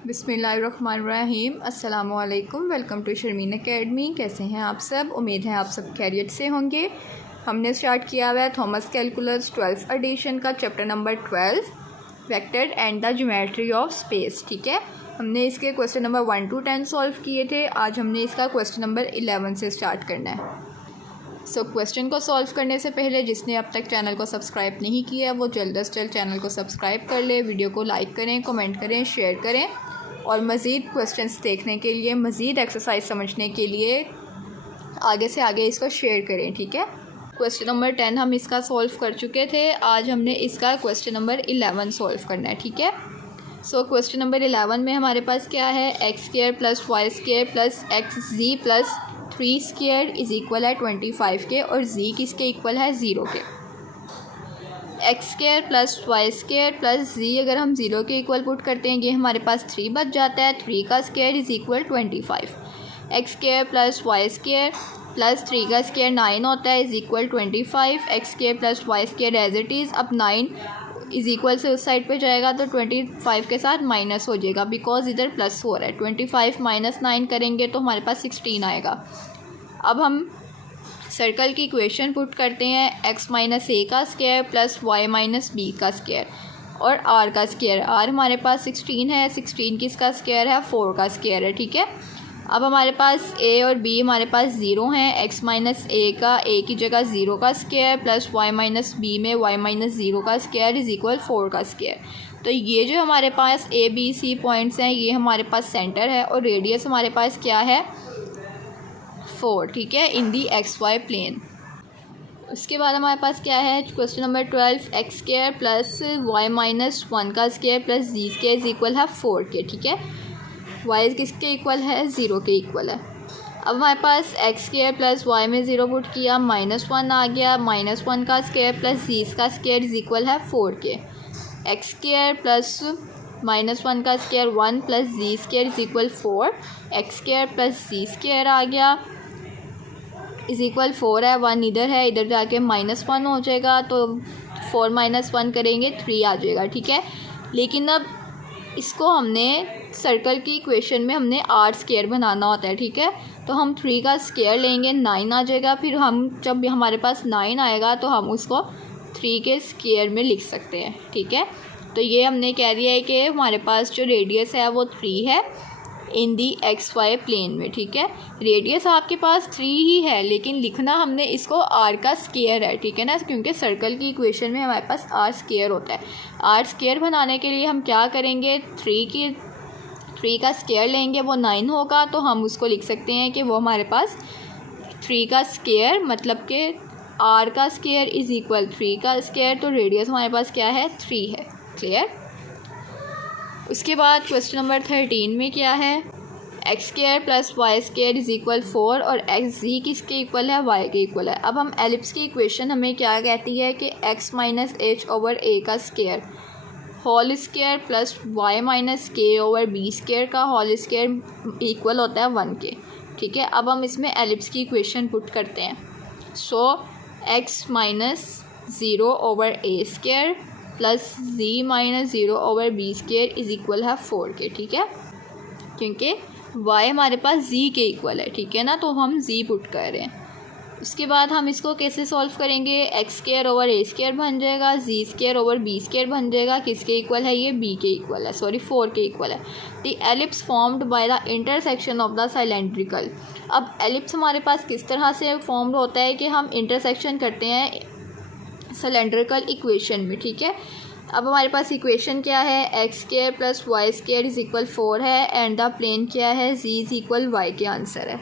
बिस्मिल्लाहिर्रहमानिर्रहीम। अस्सलामुअलैकुम। Welcome to Sharmeen academy. कैसे हैं आप सब? उम्मीद है आप सब खैरियत से होंगे। हमने स्टार्ट किया हुआ है थॉमस कैलकुलस 12th एडिशन का chapter number 12 vector and the geometry of space. ठीक है, हमने इसके क्वेश्चन नंबर 1 to 10 सॉल्व किए थे। आज हमने इसका क्वेश्चन नंबर 11 से स्टार्ट करना है। क्वेश्चन को सॉल्व करने से पहले जिसने अब तक चैनल को सब्सक्राइब नहीं किया वो जल्द अज जल्द चैनल को सब्सक्राइब कर ले, वीडियो को लाइक करें, कमेंट करें, शेयर करें और मज़ीद क्वेश्चंस देखने के लिए, मज़ीद एक्सरसाइज समझने के लिए आगे से आगे इसको शेयर करें। ठीक है, क्वेश्चन नंबर 10 हम इसका सॉल्व कर चुके थे। आज हमने इसका क्वेश्चन नंबर 11 सॉल्व करना है। ठीक है, क्वेश्चन नंबर 11 में हमारे पास क्या है, x² + y² + xz + 3² is equal है 25 के और z किसके इक्वल है 0 के। x² + y² + z अगर हम 0 के इक्वल पुट करते हैं ये हमारे पास 3 बच जाता है। 3 का square is equal 25। x² + y² + 3 का स्क्वायर 9 होता है is equal 25। x² + y² as it is. अब 9 इज़ इक्वल से उस साइड पे जाएगा तो 25 के साथ माइनस हो जाएगा बिकॉज इधर प्लस हो रहा है। 25 - 9 करेंगे तो हमारे पास 16 आएगा। अब हम सर्कल की इक्वेशन पुट करते हैं, x - a का स्क्वायर + y - b का स्क्वायर और r का स्क्वायर। r हमारे पास 16 है, 16 किसका स्क्वायर है 4 का स्क्वायर है। ठीक है, अब हमारे पास a और b हमारे पास 0 हैं। x - a का a की जगह 0 का स्क्वायर + y - b में y - 0 का स्क्वायर इज़ इक्वल 4 का स्क्वायर। तो ये जो हमारे पास a b c पॉइंट्स हैं ये हमारे पास सेंटर है और रेडियस हमारे पास क्या है 4। ठीक है, इन दी xy प्लेन। उसके बाद हमारे पास क्या है क्वेश्चन नंबर 12, x² + y - 1 का स्क्वायर + z² इज़ इक्वल है 4 के। ठीक है, y किसके इक्वल है 0 के इक्वल है। अब हमारे पास x² + y में 0 पुट किया, -1 आ गया। -1 का स्क्वायर + z का स्क्वायर इज़ इक्वल है 4 के। x² + -1 का square 1 + z² is equal 4। x² + z² आ गया इज़ इक्वल 4 है। 1 इधर है, इधर जाके -1 हो जाएगा तो 4 - 1 करेंगे 3 आ जाएगा। ठीक है, लेकिन अब इसको हमने सर्कल की इक्वेशन में हमने r² बनाना होता है। ठीक है, तो हम 3 का स्क्वायर लेंगे 9 आ जाएगा। फिर हम जब हमारे पास 9 आएगा तो हम उसको 3 के स्क्वायर में लिख सकते हैं। ठीक है, तो ये हमने कह दिया है कि हमारे पास जो रेडियस है वो 3 है इन दी xy प्लेन में। ठीक है, रेडियस आपके पास 3 ही है लेकिन लिखना हमने इसको r का स्क्वायर है। ठीक है ना, क्योंकि सर्कल की इक्वेशन में हमारे पास r² होता है। r² बनाने के लिए हम क्या करेंगे, 3 का स्क्वायर लेंगे वो 9 होगा तो हम उसको लिख सकते हैं कि वो हमारे पास 3 का स्क्वायर मतलब कि r का स्क्वायर इज़ इक्वल 3 का स्क्वायर। तो रेडियस हमारे पास क्या है 3 है। क्लियर। उसके बाद क्वेश्चन नंबर 13 में क्या है, x² + y² इज़ इक्वल 4 और xz किसके इक्वल है y के इक्वल है। अब हम एलिप्स की इक्वेशन हमें क्या कहती है कि x - h/a का square whole square + y - k/b² का होल स्क्वायर इक्वल होता है 1 के। ठीक है, अब हम इसमें एलिप्स की इक्वेशन पुट करते हैं। x - 0/a² + z - 0/b² is equal है 4 के। ठीक है, क्योंकि y हमारे पास z के इक्वल है। ठीक है ना, तो हम z पुट कर रहे हैं। उसके बाद हम इसको कैसे सॉल्व करेंगे, x² / a² बन जाएगा, z²/b² बन जाएगा। किसके इक्वल है ये b के इक्वल है, सॉरी 4 के इक्वल है। The ellipse formed by the intersection of the cylindrical. अब एलिप्स हमारे पास किस तरह से फॉर्म्ड होता है कि हम इंटरसेक्शन करते हैं सिलेंड्रिकल इक्वेशन में। ठीक है, अब हमारे पास इक्वेशन क्या है, x² + y² इज़ इक्वल 4 है एंड द प्लेन क्या है z इज़ इक्वल y के आंसर है।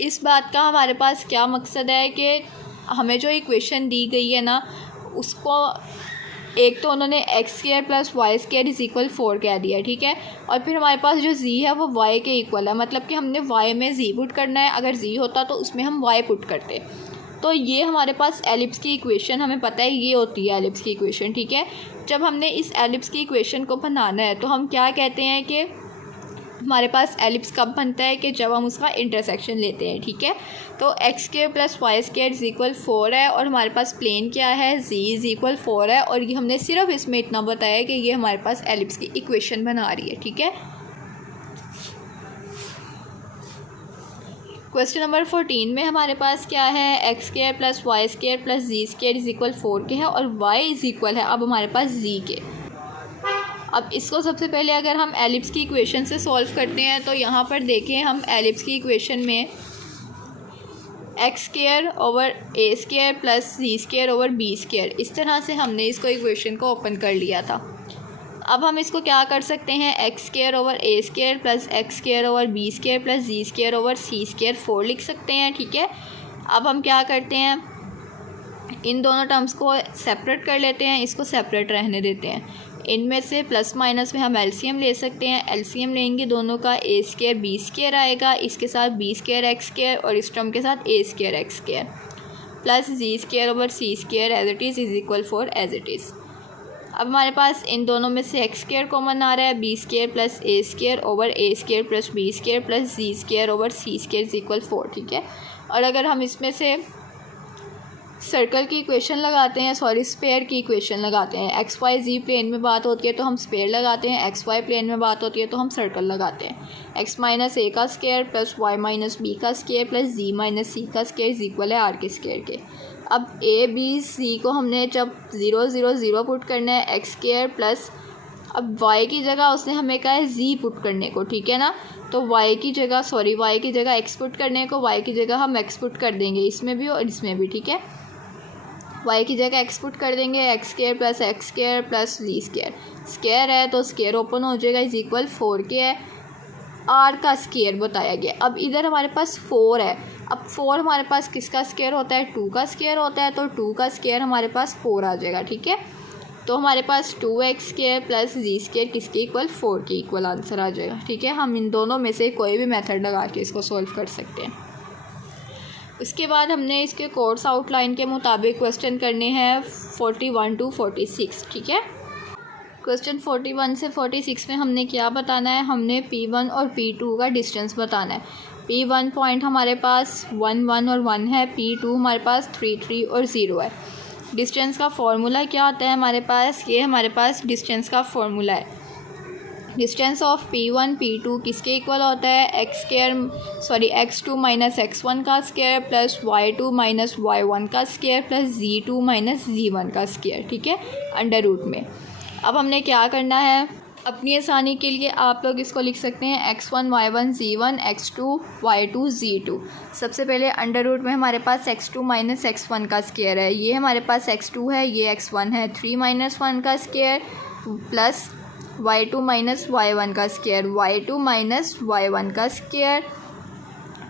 इस बात का हमारे पास क्या मकसद है कि हमें जो इक्वेशन दी गई है ना उसको एक तो उन्होंने x² + y² इज़ इक्वल 4 कह दिया। ठीक है, और फिर हमारे पास जो z है वो y के इक्वल है, मतलब कि हमने y में z पुट करना है। अगर z होता तो उसमें हम y पुट करते। तो ये हमारे पास एलिप्स की इक्वेशन हमें पता है ये होती है एलिप्स की इक्वेशन। ठीक है, जब हमने इस एलिप्स की इक्वेशन को बनाना है तो हम क्या कहते हैं कि हमारे पास एलिप्स कब बनता है कि जब हम उसका इंटरसेक्शन लेते हैं। ठीक है, तो x² + y² इज़ इक्वल 4 है और हमारे पास प्लेन क्या है z इज़ इक्वल 4 है और ये हमने सिर्फ इसमें इतना बताया कि ये हमारे पास एलिप्स की इक्वेशन बना रही है। ठीक है। क्वेश्चन नंबर 14 में हमारे पास क्या है, x square plus y square plus z square is equal 4 के है और वाई इज इक्वल है अब हमारे पास जी के। अब इसको सबसे पहले अगर हम एलिप्स की इक्वेशन से सॉल्व करते हैं तो यहाँ पर देखें हम एलिप्स की इक्वेशन में x square over a square plus z square over b square इस तरह से हमने इसको इक्वेशन को ओपन कर लिया था। अब हम इसको क्या कर सकते हैं, x square over a square plus x square over b square plus z square over c square 4 लिख सकते हैं। ठीक है, अब हम क्या करते हैं, इन दोनों टर्म्स को सेपरेट कर लेते हैं, इसको सेपरेट रहने देते हैं। इनमें से प्लस माइनस में हम एलसीएम ले सकते हैं, एलसीएम लेंगे दोनों का, ए स्क्वायर बी स्क्वायर आएगा, इसके साथ बी स्क्वायर एक्स स्क्वायर और इस टर्म के साथ a square x square plus z square over c square as it is equal 4 as it is. अब हमारे पास इन दोनों में से एक्स स्क्वायर कॉमन आ रहा है, b square plus a square over a square plus b square plus z square over c square is equal 4। ठीक है, और अगर हम इसमें से सर्कल की इक्वेशन लगाते हैं, सॉरी स्फेयर की इक्वेशन लगाते हैं, एक्स वाई जी प्लेन में बात होती है तो हम स्फेयर लगाते हैं, एक्स वाई प्लेन में बात होती है तो हम सर्कल लगाते हैं। एक्स माइनस ए का square plus y minus b का square plus z minus c का स्क्वायर इज इक्वल है आर के स्क्वायर के। अब ए बी सी को हमने जब 0 0 0 पुट करना है, एक्स स्क्वायर प्लस अब y की जगह उसने हमें कहा है z पुट करने को। ठीक है ना, तो y की जगह x पुट करने को y की जगह हम x पुट कर देंगे, इसमें भी और इसमें भी। ठीक है, y की जगह x पुट कर देंगे, x square plus z square, square है तो स्क्वायर ओपन हो जाएगा इज इक्वल 4 के है, r का स्क्वायर बताया गया। अब इधर हमारे पास 4 है, अब 4 हमारे पास किसका स्क्वायर होता है, 2 का स्क्वायर होता है, तो 2 का स्क्वायर हमारे पास 4 आ जाएगा। ठीक है, तो हमारे पास 2x square plus z square किसके इक्वल 4 के इक्वल आंसर आ जाएगा। ठीक है, हम इन दोनों में से कोई भी मेथड लगा के इसको सॉल्व कर सकते हैं। उसके बाद हमने इसके कोर्स आउटलाइन के मुताबिक क्वेश्चन करने हैं 41 to 46। ठीक है, क्वेश्चन 41 से 46 में हमने क्या बताना है, हमने P1 और P2 का डिस्टेंस बताना है। P1 पॉइंट हमारे पास 1 1 और 1 है, P2 हमारे पास 3 3 और 0 है। डिस्टेंस का फॉर्मूला क्या होता है हमारे पास, ये हमारे पास डिस्टेंस का फॉर्मूला है। डिस्टेंस ऑफ P1 P2 किसके इक्वल होता है, x2 माइनस x1 का square plus y2 minus y1 का square plus z2 minus z1 का स्क्वायर। ठीक है, अंडर रूट में। अब हमने क्या करना है, अपनी आसानी के लिए आप लोग इसको लिख सकते हैं x1 y1 z1 x2 y2 z2। सबसे पहले अंडर रूट में हमारे पास x2 माइनस x1 का स्क्वायर है, ये हमारे पास x2 है, ये x1 है, 3 माइनस 1 का square plus y2 minus y1 का स्क्वायर, y2 माइनस y1 का square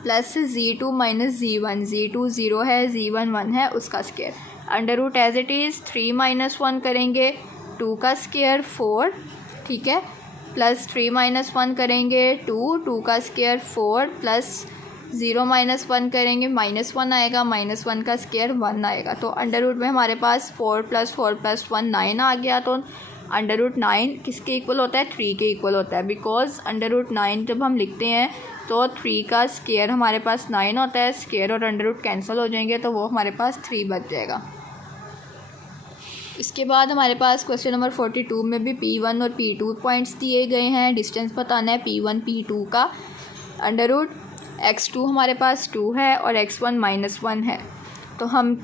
plus z2 minus z1, z2 0 है, z1 1 है, उसका square. Under root as it is 3 minus 1 करेंगे 2 का स्क्वायर 4। ठीक है, प्लस 3 माइनस 1 करेंगे 2 का स्क्वायर 4 प्लस 0 माइनस 1 करेंगे -1 आएगा, -1 का स्क्वायर 1 आएगा। तो अंडर रूट में हमारे पास 4 + 4 + 1 9 आ गया। तो अंडर रूट 9 किसके इक्वल होता है, 3 के इक्वल होता है, बिकॉज अंडर रूट 9 जब हम लिखते हैं तो 3 का स्क्वायर हमारे पास 9 होता है, स्क्वायर और अंडर रूट कैंसिल हो जाएंगे तो वो हमारे पास 3 बच जाएगा। इसके बाद हमारे पास क्वेश्चन नंबर 42 में भी P1 और P2 पॉइंट्स दिए गए हैं, डिस्टेंस बताना है P1 P2 का। अंडर रूट x2 हमारे पास 2 है और x1 -1 है। तो हम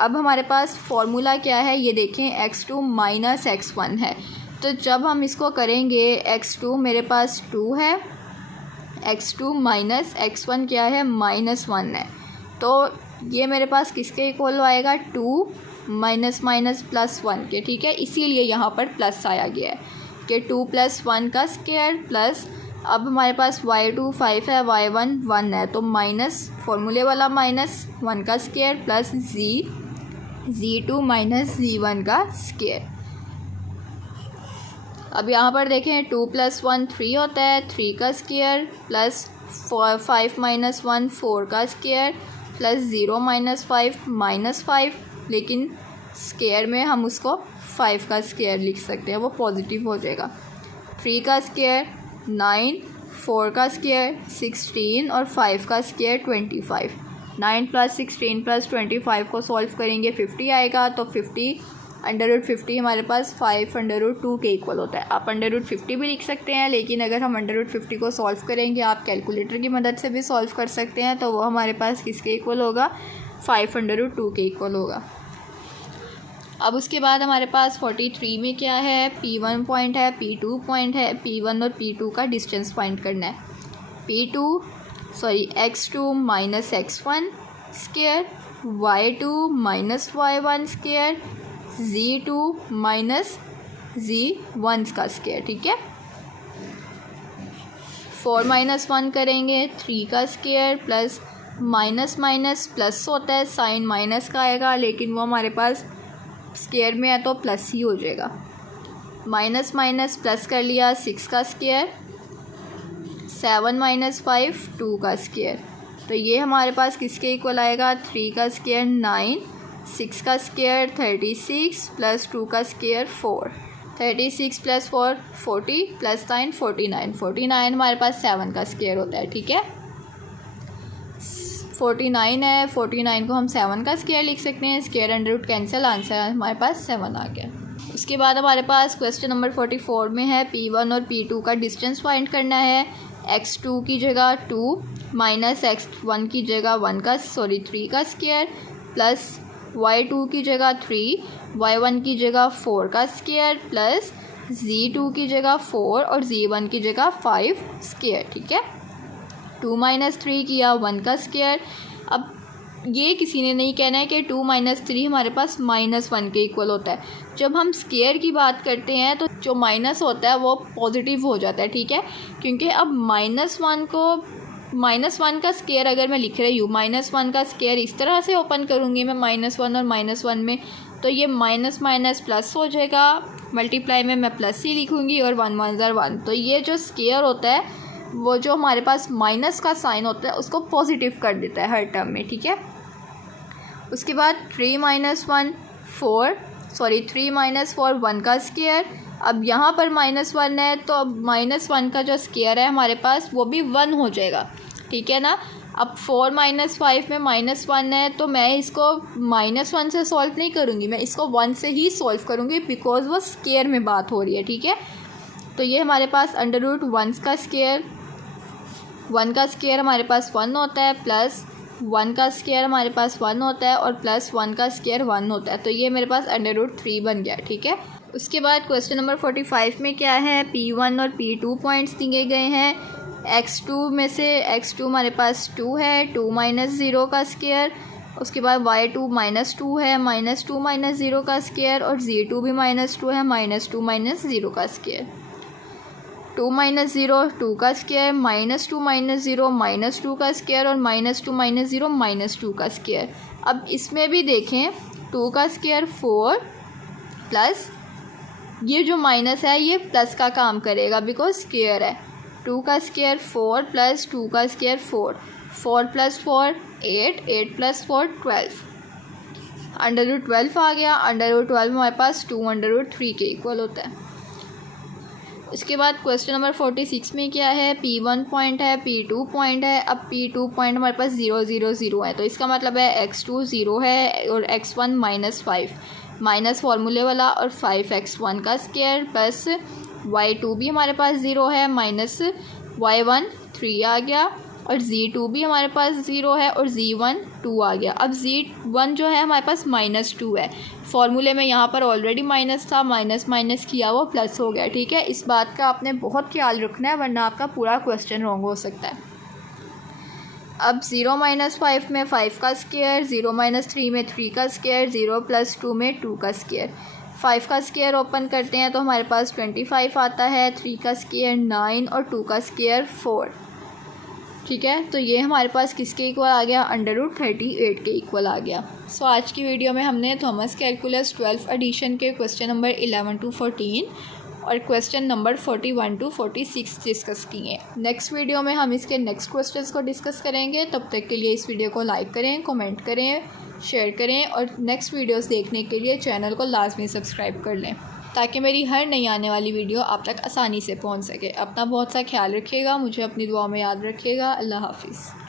अब हमारे पास फॉर्मूला क्या है ये देखें, x2 माइनस x1 है। तो जब हम इसको करेंगे x2 मेरे पास 2 है, x2 माइनस x1 क्या है -1 है, तो ये मेरे पास किसके इक्वल आएगा, 2 माइनस प्लस 1 के। ठीक है, इसीलिए यहाँ पर प्लस आया गया है कि 2 + 1 का स्क्वायर प्लस, अब हमारे पास y2 5 है, y1 1 है, तो माइनस फॉर्मूले वाला -1 का square plus z2 minus z1 का स्क्वायर। अब यहाँ पर देखें 2 + 1 3 होता है, 3 का स्क्वायर प्लस 5 - 1 4 का स्क्वायर प्लस 0 - 5 -5, लेकिन स्क्वायर में हम उसको 5 का स्क्वायर लिख सकते हैं, वो पॉजिटिव हो जाएगा। 3 का स्क्वायर 9, 4 का स्क्वायर 16 और 5 का स्क्वायर 25। 9 + 16 + 25 को सॉल्व करेंगे 50 आएगा, तो 50 √50 हमारे पास 5√2 के इक्वल होता है। आप √50 भी लिख सकते हैं, लेकिन अगर हम √50 को सॉल्व करेंगे, आप कैलकुलेटर की मदद से भी सॉल्व कर सकते हैं, तो वो हमारे पास किसके इक्वल होगा, 5√2 के इक्वल होगा। अब उसके बाद हमारे पास 43 में क्या है, P1 पॉइंट है, P2 पॉइंट है, P1 और P2 का डिस्टेंस फाइंड करना है। x2 minus x1 square, y2 minus y1 square, z2 minus z1 का स्क्वायर, ठीक है। 4 माइनस 1 करेंगे, 3 का square plus minus minus plus होता है, साइन माइनस का आएगा, लेकिन वो हमारे पास स्क्वायर में है तो प्लस ही हो जाएगा। माइनस माइनस प्लस कर लिया, 6 का स्क्वायर, 7 माइनस 5 2 का स्क्वायर, तो ये हमारे पास किसके इक्वल आएगा, 3 का स्क्वायर 9, 6 का स्क्वायर 36 प्लस 2 का स्क्वायर 4, 36 प्लस 4 40 प्लस 9 49 हमारे पास 7 का स्क्वायर होता है, ठीक है। 49 है, 49 को हम 7 का स्क्वायर लिख सकते हैं, square under root cancel, answer हमारे पास 7 आ गया। उसके बाद हमारे पास क्वेश्चन नंबर 44 में है P1 और P2 का डिस्टेंस फाइंड करना है। x2 की जगह 2 माइनस x1 की जगह 3 का स्क्वायर प्लस y2 की जगह 3 y1 की जगह 4 का स्क्वायर प्लस z2 की जगह 4 और z1 की जगह 5 स्क्वायर, ठीक है। 2 माइनस 3 किया 1 का स्क्वायर। अब ये किसी ने नहीं कहना है कि 2 माइनस 3 हमारे पास -1 के इक्वल होता है। जब हम स्क्वायर की बात करते हैं तो जो माइनस होता है वो पॉजिटिव हो जाता है, ठीक है, क्योंकि अब -1 का स्क्वायर अगर मैं लिख रही हूँ, -1 का स्क्वायर इस तरह से ओपन करूँगी मैं -1 और -1 में, तो ये माइनस माइनस प्लस हो जाएगा, मल्टीप्लाई में मैं प्लस ही लिखूँगी और 1 1 ज़र 1, तो ये जो स्क्वायर होता है वो जो हमारे पास माइनस का साइन होता है उसको पॉजिटिव कर देता है हर टर्म में, ठीक है। उसके बाद 3 माइनस 1 1 का स्क्वायर। अब यहाँ पर -1 है तो अब -1 का जो स्क्वायर है हमारे पास वो भी 1 हो जाएगा, ठीक है ना। अब 4 माइनस 5 में -1 है तो मैं इसको -1 से सॉल्व नहीं करूँगी, मैं इसको 1 से ही सॉल्व करूँगी, बिकॉज वो स्क्वायर में बात हो रही है, ठीक है। तो ये हमारे पास √1 का स्क्वायर, 1 का स्क्वायर हमारे पास 1 होता है, प्लस 1 का स्क्वायर हमारे पास 1 होता है और प्लस 1 का स्क्वायर 1 होता है, तो ये मेरे पास √3 बन गया, ठीक है। उसके बाद क्वेश्चन नंबर 45 में क्या है, P1 और P2 पॉइंट्स दिए गए हैं। x2 में से x2 हमारे पास 2 है, 2 माइनस 0 का स्क्वायर। उसके बाद y2 -2 है, -2 माइनस 0 का स्क्वायर, और z2 भी -2 है, -2 माइनस 0 का स्क्वायर। 2 माइनस 0 2 का स्क्वायर, -2 माइनस 0 -2 का स्क्वायर, और -2 माइनस 0 -2 का स्क्वायर। अब इसमें भी देखें, 2 का स्क्वायर 4 प्लस ये जो माइनस है ये प्लस का काम करेगा बिकॉज स्क्वायर है। 2 का स्क्वायर 4 प्लस 2 का स्क्वायर 4 प्लस 4 8 प्लस 4 12 √12 आ गया। √12 हमारे पास 2√3 के इक्वल होता है। इसके बाद क्वेश्चन नंबर 46 में क्या है, P1 पॉइंट है, P2 पॉइंट है। अब P2 पॉइंट हमारे पास 0 0 0 है, तो इसका मतलब है x2 0 है और x1 -5 माइनस फार्मूले वाला, और 5x1 का स्क्वायर प्लस y2 भी हमारे पास 0 है, माइनस y1 3 आ गया, और z2 भी हमारे पास 0 है और z1 2 आ गया। अब z1 जो है हमारे पास -2 है, फार्मूले में यहाँ पर ऑलरेडी माइनस था, माइनस किया वो प्लस हो गया, ठीक है। इस बात का आपने बहुत ख्याल रखना है वरना आपका पूरा क्वेश्चन रॉन्ग हो सकता है। अब 0 - 5 में 5 का स्क्वायर, 0 - 3 में 3 का स्क्वायर, 0 + 2 में 2 का स्क्वायर। 5 का स्क्वायर ओपन करते हैं तो हमारे पास 25 आता है, 3 का स्क्वायर 9 और 2 का स्क्वायर 4, ठीक है। तो ये हमारे पास किसके इक्वल आ गया, √38 के इक्वल आ गया। सो आज की वीडियो में हमने थॉमस कैलकुलस 12th एडिशन के क्वेश्चन नंबर 11 to 14 और क्वेश्चन नंबर 41 to 46 डिस्कस किए। नेक्स्ट वीडियो में हम इसके नेक्स्ट क्वेश्चंस को डिस्कस करेंगे। तब तक के लिए इस वीडियो को लाइक करें, कमेंट करें, शेयर करें, और नेक्स्ट वीडियोस देखने के लिए चैनल को लाजमी सब्सक्राइब कर लें ताकि मेरी हर नई आने वाली वीडियो आप तक आसानी से पहुंच सके। अपना बहुत सा ख्याल रखिएगा, मुझे अपनी दुआ में याद रखिएगा। अल्लाह हाफिज़।